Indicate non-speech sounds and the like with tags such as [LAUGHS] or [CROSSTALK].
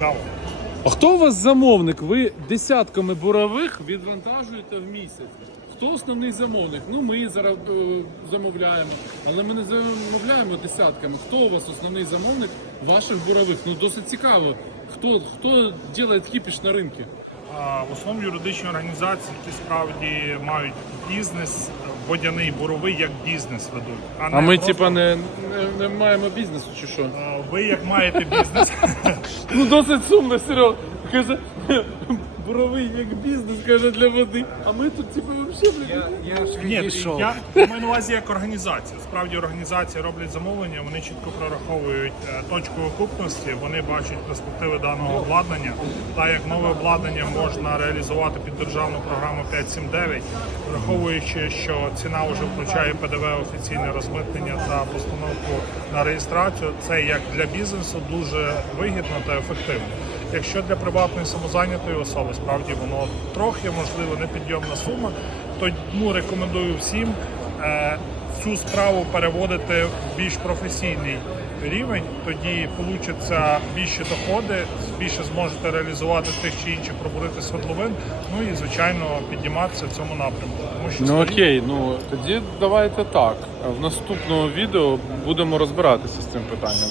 А хто у вас замовник? Ви десятками бурових відвантажуєте в місяць. Хто основний замовник? Ну ми зараз е, замовляємо, але ми не замовляємо десятками. Хто у вас основний замовник ваших бурових? Ну досить цікаво. Хто хто робить кіпіш на ринку? В основному юридичні організації, які справді мають бізнес, водяний буровий як бізнес ведуть. А не ми, просто, типа, не, не, не маємо бізнесу чи що? Ви як маєте бізнес, [LAUGHS] Ну досить сумно, Серега. Каже, буровий як бізнес, каже для води. А ми тут, типу, взагалі, блядь. Ні, я, я маю на увазі як організація. Справді організації роблять замовлення, вони чітко прораховують е, точку окупності, вони бачать перспективи даного обладнання. Та як нове обладнання можна реалізувати під державну програму 579, враховуючи, що ціна вже включає ПДВ, офіційне розмитнення та постановку на реєстрацію, це як для бізнесу дуже вигідно та ефективно. Якщо для приватної самозайнятої особи справді воно трохи можливо непідйомна сума, то ну, рекомендую всім е, цю справу переводити в більш професійний рівень. Тоді получаться більші доходи, більше зможете реалізувати тих чи інших пробурити свердловин. Ну і звичайно підніматися в цьому напрямку. Тому що Ну окей, ну тоді давайте так. В наступному відео будемо розбиратися з цим питанням.